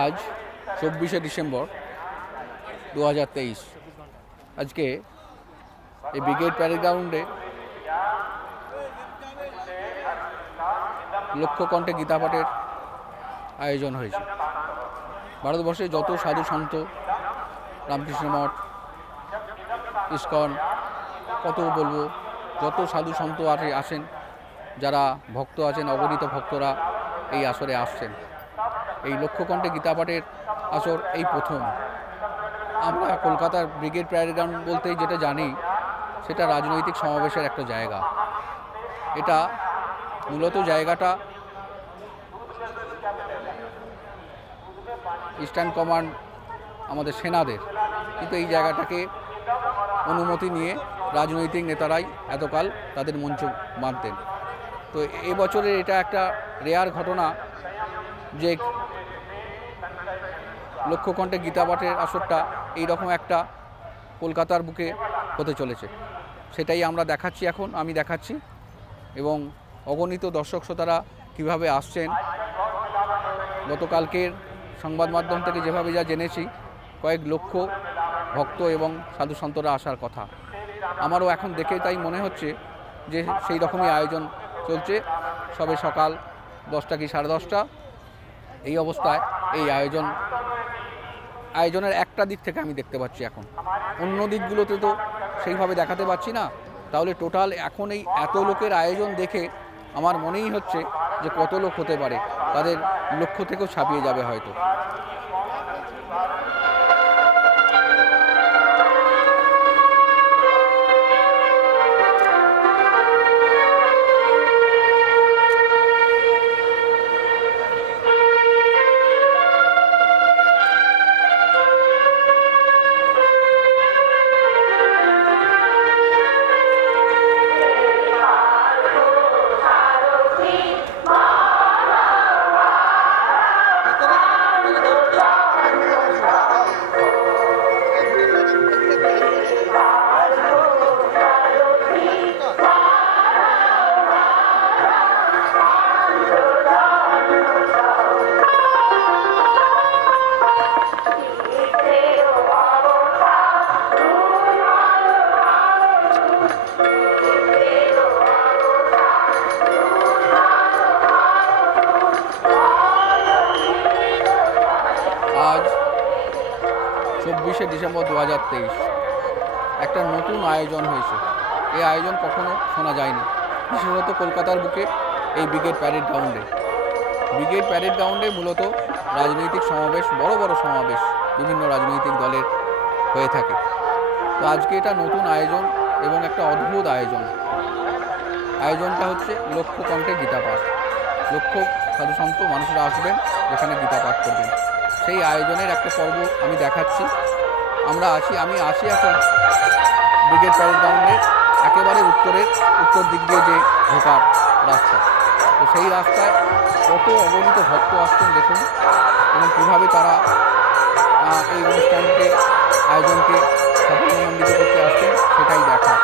आज 24শে ডিসেম্বর 2023। আজকে এই ব্রিগেড প্যারেড গ্রাউন্ডে লক্ষ্যকণ্ঠে গীতাপাঠের আয়োজন হয়েছে। ভারতবর্ষে যত সাধু সন্ত, রামকৃষ্ণ মঠ, ইস্কন, কত বলবো, যত সাধু সন্ত আসেন, যারা ভক্ত আছেন, অগণিত ভক্তরা এই আসরে আসছেন। এই লক্ষ্যকণ্ঠে গীতাপাঠের আসর এই প্রথম। আমরা কলকাতার ব্রিগেড প্যারেড গ্রাউন্ড বলতেই যেটা জানি, সেটা রাজনৈতিক সমাবেশের একটা জায়গা। এটা মূলত জায়গাটা ইস্টার্ন কমান্ড আমাদের সেনাদের, কিন্তু এই জায়গাটাকে অনুমতি নিয়ে রাজনৈতিক নেতারাই এতকাল তাদের মঞ্চ বাঁধতেন। তো এবছরের এটা একটা রেয়ার ঘটনা যে লক্ষ্যকণ্ঠে গীতাপাঠের আসরটা এইরকম একটা কলকাতার বুকে হতে চলেছে। সেটাই আমরা দেখাচ্ছি, এখন আমি দেখাচ্ছি, এবং অগণিত দর্শক শ্রোতারা কীভাবে আসছেন। গতকালকের সংবাদ মাধ্যম থেকে যেভাবে যা জেনেছি, কয়েক লক্ষ ভক্ত এবং সাধু সন্তরা আসার কথা। আমারও এখন দেখে তাই মনে হচ্ছে যে সেই রকমই আয়োজন চলছে। সবে সকাল 10টা কি 10:30 এই অবস্থায় এই আয়োজনের একটা দিক থেকে আমি দেখতে পাচ্ছি। এখন অন্য দিকগুলোতে তো সেইভাবে দেখাতে পাচ্ছি না। তাহলে টোটাল এখন এই এত লোকের আয়োজন দেখে আমার মনেই হচ্ছে যে কত লোক হতে পারে, তাদের লক্ষ্য থেকেও ছাপিয়ে যাবে হয়তো। আজ 24শে ডিসেম্বর 2023 একটা নতুন আয়োজন হয়েছে। এই আয়োজন কখনো শোনা যায়নি, বিশেষত কলকাতার বুকে এই ব্রিগেড প্যারেড গ্রাউন্ডে। ব্রিগেড প্যারেড গ্রাউন্ডে মূলত রাজনৈতিক সমাবেশ, বড় বড় সমাবেশ বিভিন্ন রাজনৈতিক দলের হয়ে থাকে। তো আজকে এটা নতুন আয়োজন এবং একটা অদ্ভুত আয়োজন। আয়োজনটা হচ্ছে লক্ষ্যকণ্ঠে গীতাপাঠ। লক্ষ সাধু সন্ত মানুষরা আসবেন, যেখানে গীতা পাঠ করবেন। সেই আয়োজনের একটা পর্ব আমি দেখাচ্ছি। আমি আসি এখন ব্রিগেড প্যারেড গ্রাউন্ডের একেবারে উত্তর দিক দিয়ে যে ঢোকার রাস্তা, তো সেই রাস্তায় কত অগণিত ভক্ত আসছেন দেখুন, এবং কীভাবে তারা এই অনুষ্ঠানকে, আয়োজনকে সাফল্যমণ্ডিত করতে আসছেন সেটাই দেখা।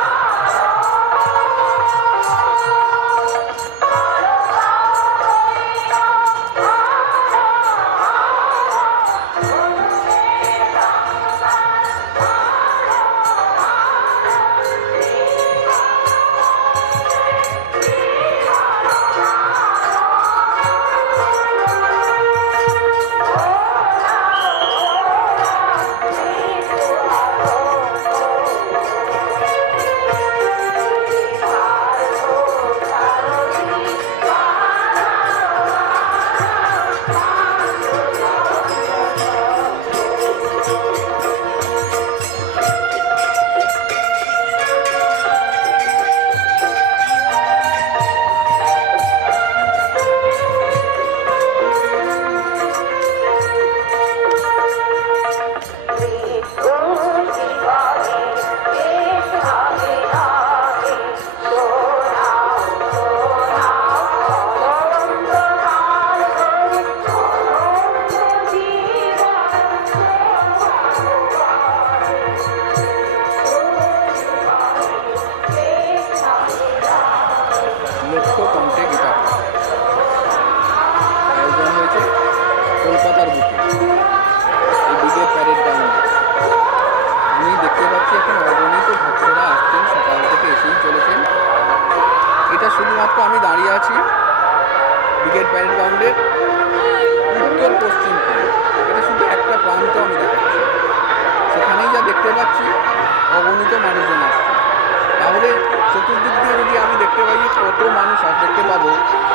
পাবো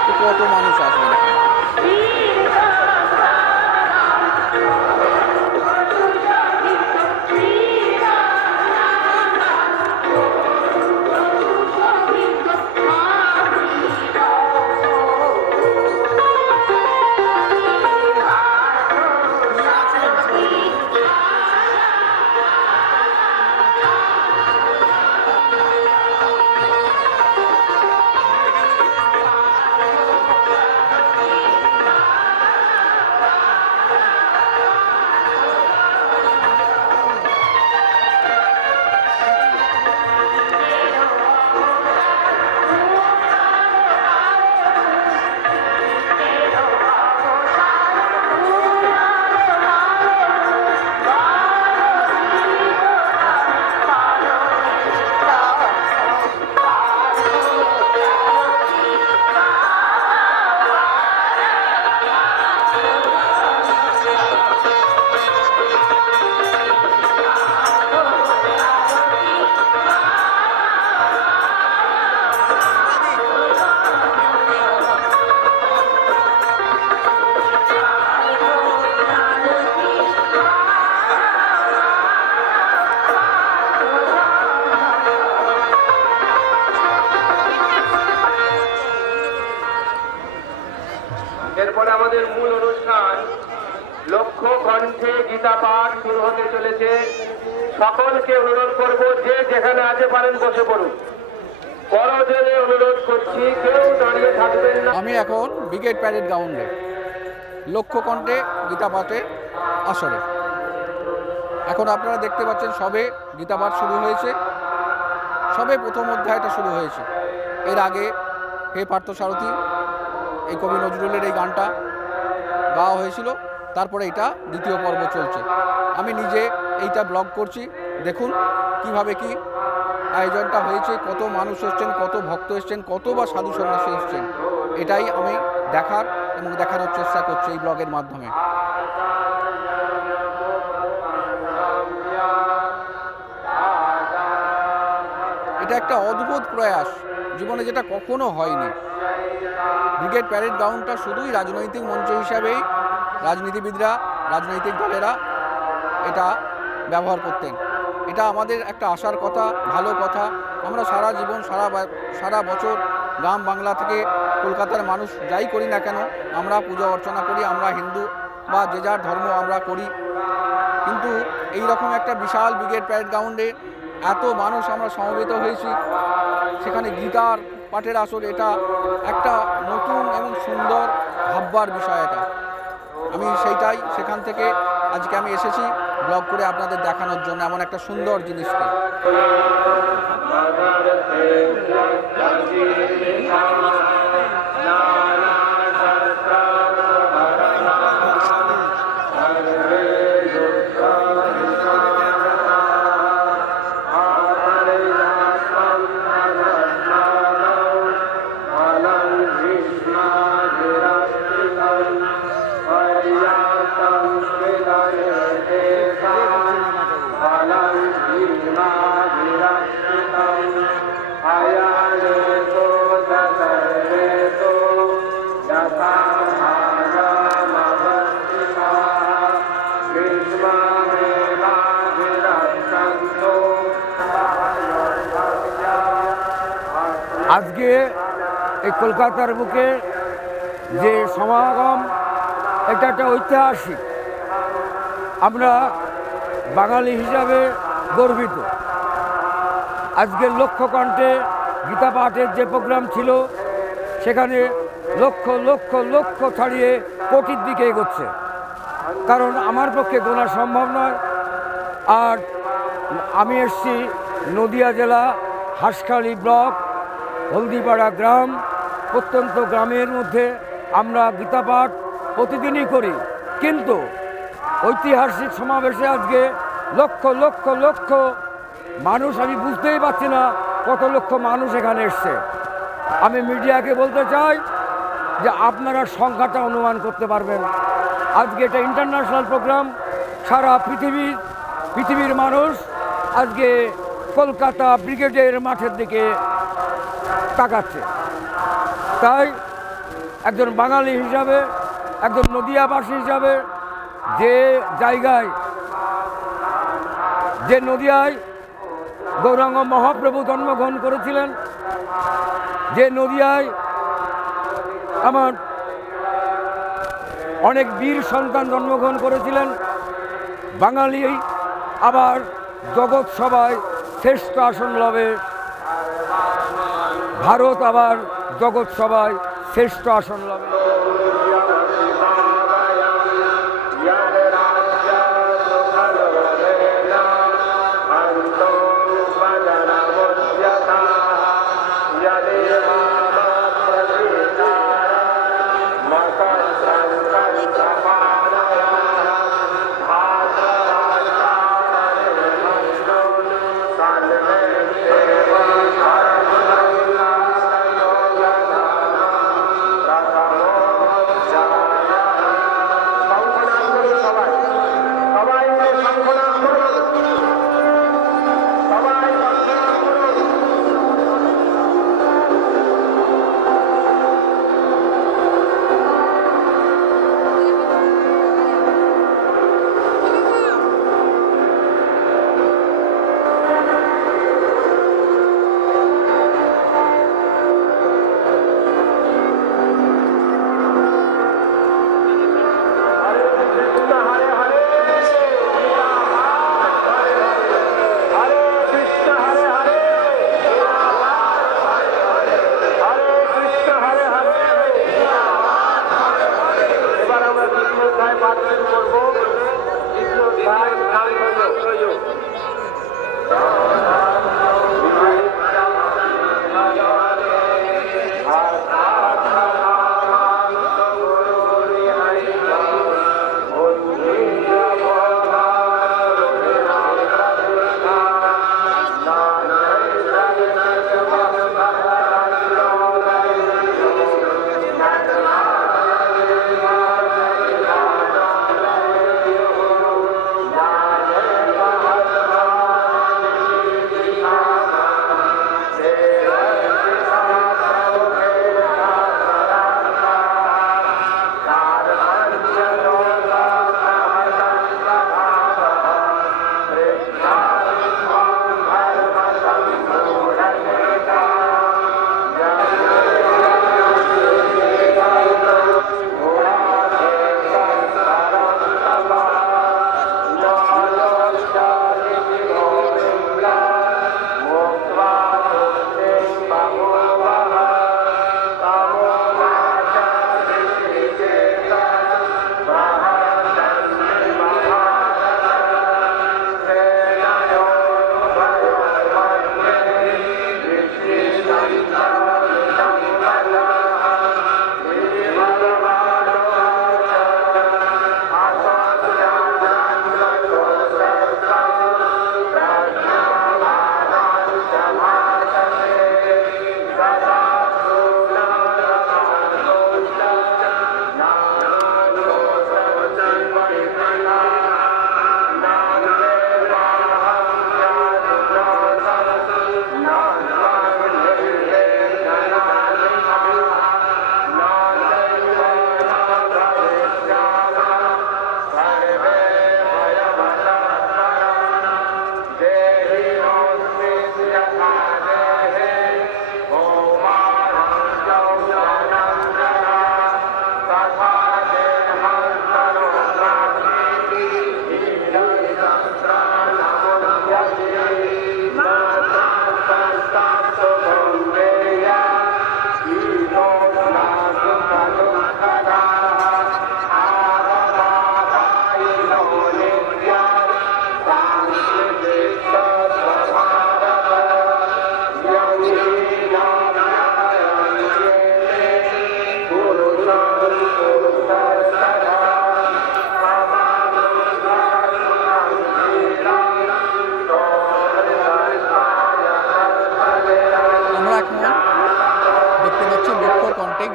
তো কত মানুষ আসবে এখানে। এরপরে আমাদের মূল অনুষ্ঠান লক্ষ্য কণ্ঠে গীতা পাঠ শুরু হতে চলেছে। সকলকে অনুরোধ করব যে যেখানে আছে পারেন বসে পড়ুন। করজোড়ে অনুরোধ করছি, কেউ দাঁড়িয়ে থাকবেন না। আমি এখন ব্রিগেড প্যারেড গ্রাউন্ডে লক্ষ্য কণ্ঠে গীতা পাঠের আসরে। এখন আপনারা দেখতে পাচ্ছেন সবে গীতা পাঠ শুরু হয়েছে, সবে প্রথম অধ্যায়টা শুরু হয়েছে। এর আগে হে পার্থসারথী এই কবি নজরুলের এই গানটা গাওয়া হয়েছিল, তারপরে এটা দ্বিতীয় পর্ব চলছে। আমি নিজে এইটা ব্লগ করছি, দেখুন কিভাবে কি আয়োজনটা হয়েছে, কত মানুষ এসছেন, কত ভক্ত এসছেন, কত বা সাধু সন্ন্যাসী এসছেন, এটাই আমি দেখার এবং দেখানোর চেষ্টা করছি এই ব্লগের মাধ্যমে। এটা একটা অদ্ভুত প্রয়াস, জীবনে যেটা কখনো হয়নি। ব্রিগেড প্যারেড গ্রাউন্ডটা শুধুই রাজনৈতিক মঞ্চ হিসাবেই রাজনীতিবিদরা, রাজনৈতিক দলেরা এটা ব্যবহার করতেন। এটা আমাদের একটা আশার কথা, ভালো কথা। আমরা সারা জীবন সারা বছর গ্রাম বাংলা থেকে কলকাতার মানুষ যাই করি না কেন, আমরা পূজা অর্চনা করি, আমরা হিন্দু বা যে যার ধর্ম আমরা করি, কিন্তু এই রকম একটা বিশাল ব্রিগেড প্যারেড গ্রাউন্ডে এত মানুষ আমরা সমবেত হয়েছি, সেখানে গীতার পাঠের আসর, এটা একটা নতুন এবং সুন্দর ভাববার বিষয়। এটা আমি সেইটাই সেখান থেকে আজকে আমি এসেছি ব্লগ করে আপনাদের দেখানোর জন্য এমন একটা সুন্দর জিনিসকে। আজকে এই কলকাতার বুকে যে সমাগম, এটা একটা ঐতিহাসিক। আমরা বাঙালি হিসাবে গর্বিত। আজকের লক্ষ্য কণ্ঠে গীতা পাঠের যে প্রোগ্রাম ছিল, সেখানে লক্ষ লক্ষ লক্ষ ছাড়িয়ে কোটির দিকে এগোচ্ছে। কারণ আমার পক্ষে গোনা সম্ভব নয়। আর আমি এসছি নদিয়া জেলা হাঁসখালি ব্লক হলদিপাড়া গ্রাম। প্রত্যন্ত গ্রামের মধ্যে আমরা গীতা পাঠ প্রতিদিনই করি, কিন্তু ঐতিহাসিক সমাবেশে আজকে লক্ষ লক্ষ লক্ষ মানুষ, আমি বুঝতেই পারছি না কত লক্ষ মানুষ এখানে এসছে। আমি মিডিয়াকে বলতে চাই যে আপনারা সংখ্যাটা অনুমান করতে পারবেন। আজকে এটা ইন্টারন্যাশনাল প্রোগ্রাম, সারা পৃথিবীর মানুষ আজকে কলকাতা ব্রিগেডের মাঠের দিকে তাকাচ্ছে। তাই একজন বাঙালি হিসাবে, একজন নদিয়াবাসী হিসাবে, যে জায়গায়, যে নদিয়ায় গৌরাঙ্গ মহাপ্রভু জন্মগ্রহণ করেছিলেন, যে নদিয়ায় আমার অনেক বীর সন্তান জন্মগ্রহণ করেছিলেন, বাঙালি আবার জগৎ সভায় শ্রেষ্ঠ আসন লবে, ভারত আবার জগৎ সভায় শ্রেষ্ঠ আসন লবে।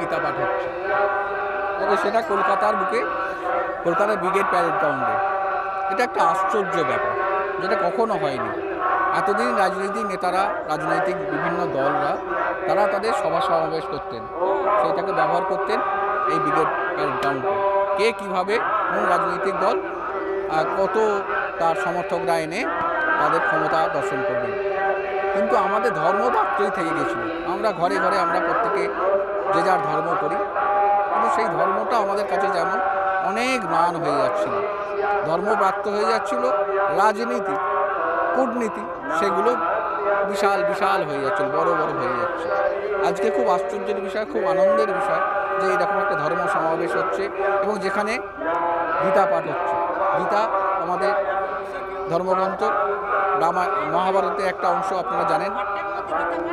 গীতা পাঠ হচ্ছে, তবে সেটা কলকাতার বুকে, কলকাতা ব্রিগেড প্যারেড গ্রাউন্ডে। এটা একটা আশ্চর্য ব্যাপার, যেটা কখনো হয়নি। এতদিন রাজনৈতিক নেতারা, রাজনৈতিক বিভিন্ন দলরা তারা তাদের সভা সমাবেশ করতেন, সেইটাকে ব্যবহার করতেন এই ব্রিগেড প্যারেড গ্রাউন্ডকে। কে কীভাবে কোন রাজনৈতিক দল কত তার সমর্থকরা এনে তাদের ক্ষমতা দর্শন করবেন, কিন্তু আমাদের ধর্ম প্রাপ্তই থেকে গেছিল। আমরা ঘরে ঘরে আমরা প্রত্যেকে যে যার ধর্ম করি, কিন্তু সেই ধর্মটা আমাদের কাছে যেমন অনেক ম্লান হয়ে যাচ্ছিল, ধর্মপ্রাপ্ত হয়ে যাচ্ছিল, রাজনীতি কূটনীতি সেগুলো বিশাল বিশাল হয়ে যাচ্ছিল, বড় বড় হয়ে যাচ্ছে। আজকে খুব আশ্চর্যের বিষয়, খুব আনন্দের বিষয় যে এরকম একটা ধর্ম সমাবেশ হচ্ছে এবং যেখানে গীতা পাঠ হচ্ছে। গীতা আমাদের ধর্মগ্রন্থ, মহাভারতের একটা অংশ আপনারা জানেন।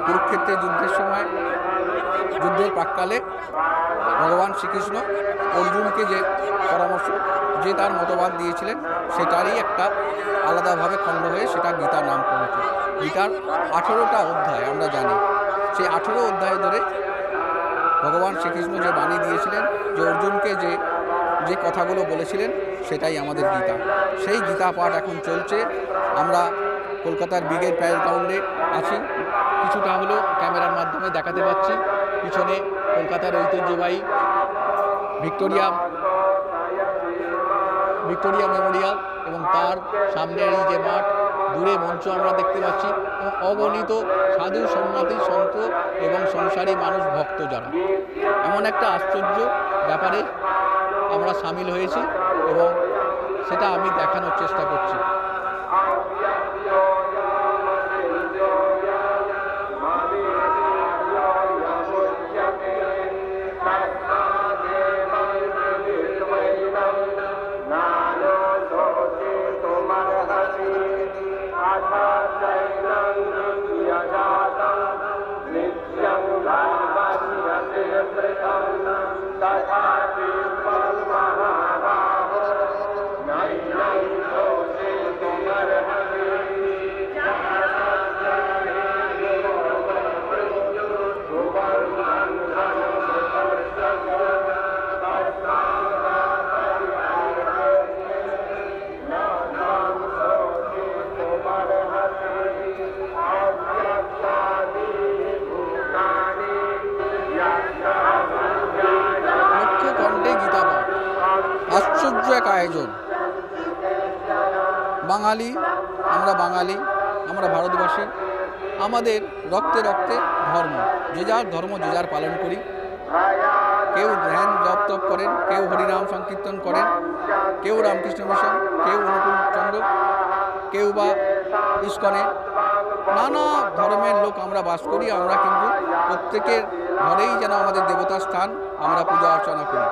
কুরুক্ষেত্রের যুদ্ধের সময়, যুদ্ধের প্রাক্কালে ভগবান শ্রীকৃষ্ণ অর্জুনকে যে পরামর্শ, যে তার মতবাদ দিয়েছিলেন, সেটারই একটা আলাদাভাবে খণ্ড হয়ে সেটা গীতার নাম করেছে। গীতার 18টা অধ্যায় আমরা জানি। সেই 18 অধ্যায় ধরে ভগবান শ্রীকৃষ্ণ যে বাণী দিয়েছিলেন, যে অর্জুনকে যে কথাগুলো বলেছিলেন, সেটাই আমাদের গীতা। সেই গীতা পাঠ এখন চলছে। আমরা কলকাতার ব্রিগেড প্যারেড গ্রাউন্ডে আছি, কিছুটা হলেও ক্যামেরার মাধ্যমে দেখাতে পাচ্ছি। পিছনে কলকাতার ঐতিহ্যবাহী ভিক্টোরিয়া মেমোরিয়াল এবং তার সামনেরই যে মাঠ, দূরে মঞ্চ আমরা দেখতে পাচ্ছি এবং অগণিত সাধু সন্ন্যাসী সন্ত এবং সংসারী মানুষ, ভক্ত যারা। এমন একটা আশ্চর্য ব্যাপারে আমরা সামিল হয়েছি এবং সেটা আমি দেখানোর চেষ্টা করছি। আশ্চর্য এক আয়োজন। বাঙালি, আমরা ভারতবাসী, আমাদের রক্তে রক্তে ধর্ম, যে যার ধর্ম যে যার পালন করি। কেউ ধ্যান জপ তপ করেন, কেউ হরিনাম সংকীর্তন করেন, কেউ রামকৃষ্ণ মিশন, কেউ অনুকূল চন্দ্র, কেউ বা ইস্কনে। নানা ধর্মের লোক আমরা বাস করি। আমরা কিন্তু প্রত্যেকের ঘরেই যেন আমাদের দেবতার স্থান, আমরা পূজা অর্চনা করি।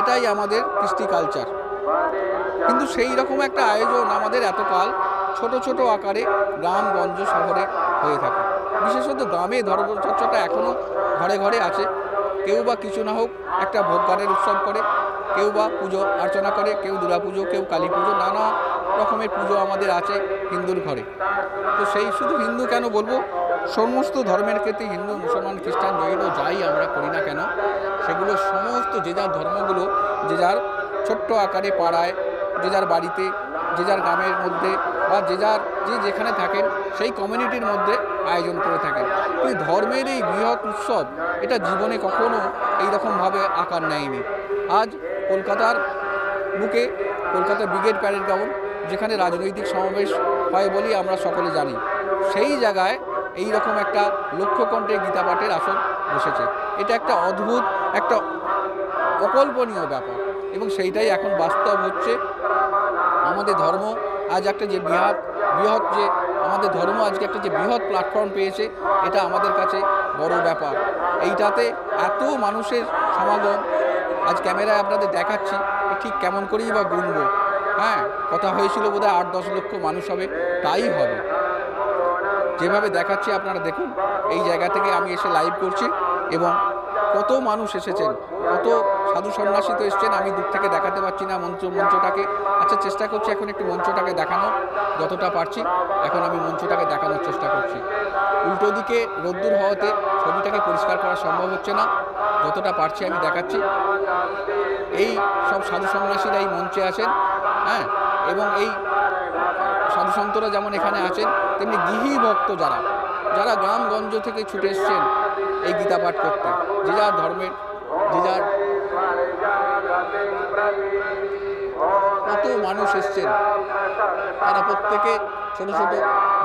এটাই আমাদের কৃষ্টি কালচার। কিন্তু সেই রকম একটা আয়োজন আমাদের এতকাল ছোট ছোট আকারে গ্রামগঞ্জ শহরে হয়ে থাকে। বিশেষত গ্রামে ধর্মচর্চাটা এখনও ঘরে ঘরে আছে। কেউ বা কিছু না হোক একটা ভোগগানের উৎসব করে, কেউ বা পুজো অর্চনা করে, কেউ দুর্গা পুজো, কেউ কালী পুজো, নানা রকমের পুজো আমাদের আছে হিন্দুর ঘরে। তো সেই শুধু হিন্দু কেন বলবো, সমস্ত ধর্মের ক্ষেত্রে হিন্দু, মুসলমান, খ্রিস্টান, জৈন যাই আমরা করি না কেন, সেগুলো সমস্ত যে যার ধর্মগুলো যে যার ছোট্ট আকারে পাড়ায়, যে যার বাড়িতে, যে যার গ্রামের মধ্যে বা যে যার যেখানে থাকেন সেই কমিউনিটির মধ্যে আয়োজন করে থাকেন। কিন্তু ধর্মের এই বৃহৎ উৎসব এটা জীবনে কখনো এইরকমভাবে আকার নেয়নি। আজ কলকাতার বুকে, কলকাতা ব্রিগেড প্যারেড গ্রাউন্ড, যেখানে রাজনৈতিক সমাবেশ হয় বলেই আমরা সকলে জানি, সেই জায়গায় এই রকম একটা লক্ষ্যকণ্ঠে গীতা পাঠের আসর বসেছে। এটা একটা অদ্ভুত, একটা অকল্পনীয় ব্যাপার এবং সেইটাই এখন বাস্তব হচ্ছে। আমাদের ধর্ম আজ একটা যে বৃহৎ যে আমাদের ধর্ম আজকে একটা যে বৃহৎ প্ল্যাটফর্ম পেয়েছে, এটা আমাদের কাছে বড় ব্যাপার। এইটাতে এত মানুষের সমাগম আজ ক্যামেরায় আপনাদের দেখাচ্ছি, ঠিক কেমন করেই বা গুনবো। হ্যাঁ, কথা হয়েছিল বোধহয় 8-10 লক্ষ মানুষ হবে, তাই হবে। যেভাবে দেখাচ্ছি আপনারা দেখুন, এই জায়গা থেকে আমি এসে লাইভ করছি এবং কত মানুষ এসেছেন, কত সাধু সন্ন্যাসী তো এসছেন। আমি দূর থেকে দেখাতে পারছি না মঞ্চটাকে। আচ্ছা, চেষ্টা করছি এখন একটু মঞ্চটাকে দেখানোর, যতটা পারছি এখন আমি মঞ্চটাকে দেখানোর চেষ্টা করছি। উল্টো দিকে রোদ্দুর হওয়াতে ছবিটাকে পরিষ্কার করা সম্ভব হচ্ছে না, যতটা পারছি আমি দেখাচ্ছি। এই সব সাধু সন্ন্যাসীরা এই মঞ্চে আছেন, হ্যাঁ, এবং এই সাধুসন্তরা যেমন এখানে আছেন, তেমনি গৃহী ভক্ত যারা গ্রামগঞ্জ থেকে ছুটে এসছেন, এই গীতা পাঠ করতে। যে যার ধর্মের, যে যার কত মানুষ এসছেন, তারা প্রত্যেকে ছোট ছোট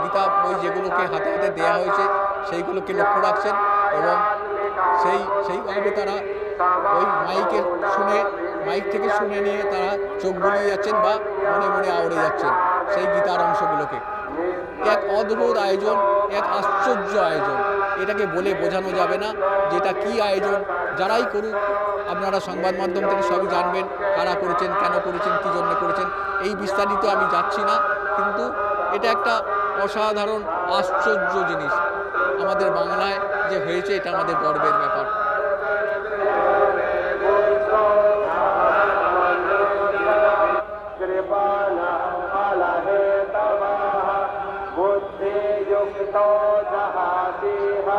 গীতা বই যেগুলোকে হাতে হাতে দেওয়া হয়েছে সেইগুলোকে লক্ষ্য রাখছেন এবং সেইভাবে তারা ওই মাইক থেকে শুনে নিয়ে তারা চোখ বুলিয়ে যাচ্ছেন বা মনে মনে আওড়ে যাচ্ছেন সেই গীতার অংশগুলোকে। এক অদ্ভুত আয়োজন, এক আশ্চর্য আয়োজন, এটাকে বলে বোঝানো যাবে না যেটা কি আয়োজন। যারাই করুক, আপনারা সংবাদ মাধ্যম থেকে সবই জানবেন কারা করেছেন, কেন করেছেন, কী জন্য করেছেন। এই বিস্তারিত আমি যাচ্ছি না, কিন্তু এটা একটা অসাধারণ আশ্চর্য জিনিস আমাদের বাংলায় যে হয়েছে, এটা আমাদের গর্বের ব্যাপার।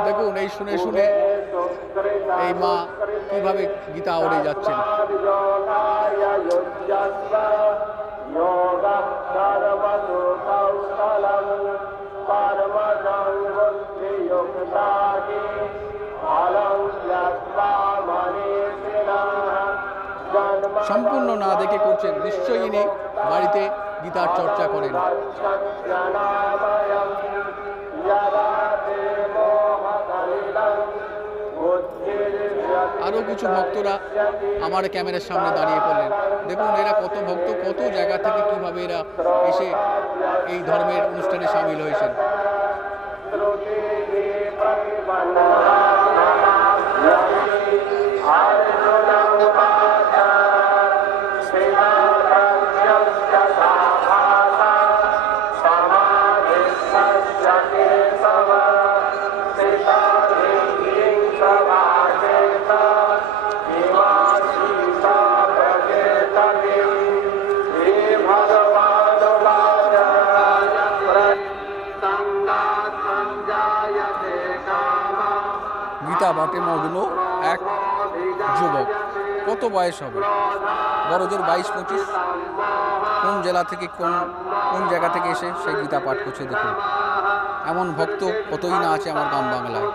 দেখুন এই শুনে শুনে এই মা কিভাবে গীতা আওড়ে যাচ্ছেন। সম্পূর্ণ না দেখে করছেন, নিশ্চয়ই ইনি বাড়িতে গীতার চর্চা করেন। আরও কিছু ভক্তরা আমার ক্যামেরার সামনে দাঁড়িয়ে পড়লেন। দেখুন এরা কত ভক্ত, কত জায়গা থেকে কিভাবে এরা এসে এই ধর্মের অনুষ্ঠানে সামিল হয়েছেন। গীতা পাঠে মগ্ন এক যুবক, কত বয়স হবে, বড়জোর 22-25, কোন জেলা থেকে কোন জায়গা থেকে এসে সে গীতা পাঠ করছে। দেখুন এমন ভক্ত কতই না আছে আমার গ্রাম বাংলায়।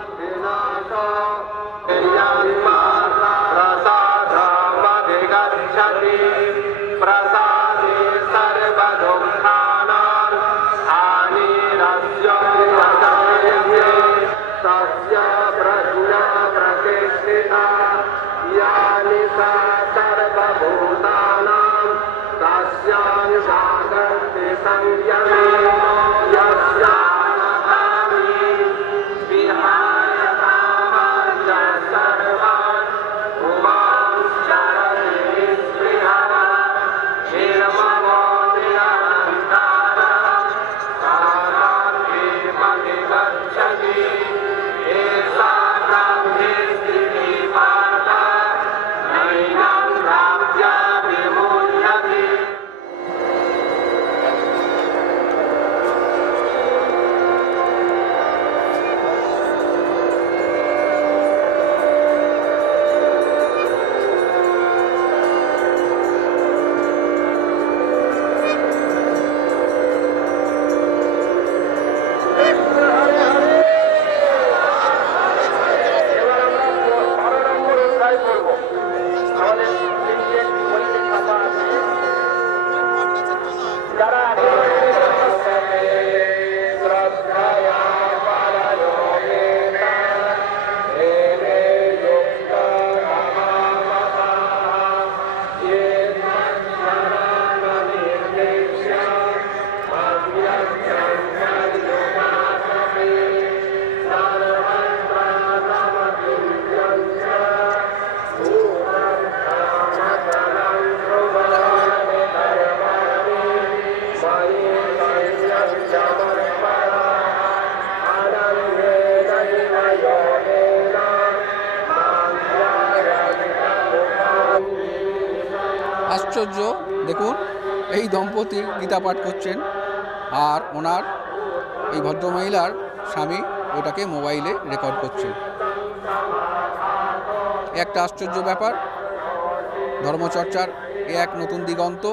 আশ্চর্য, দেখুন এই দম্পতি গীতা পাঠ করছেন আর ওনার এই ভদ্রমহিলার স্বামী ওটাকে মোবাইলে রেকর্ড করছেন। একটা আশ্চর্য ব্যাপার, ধর্মচর্চার এ এক নতুন দিগন্ত।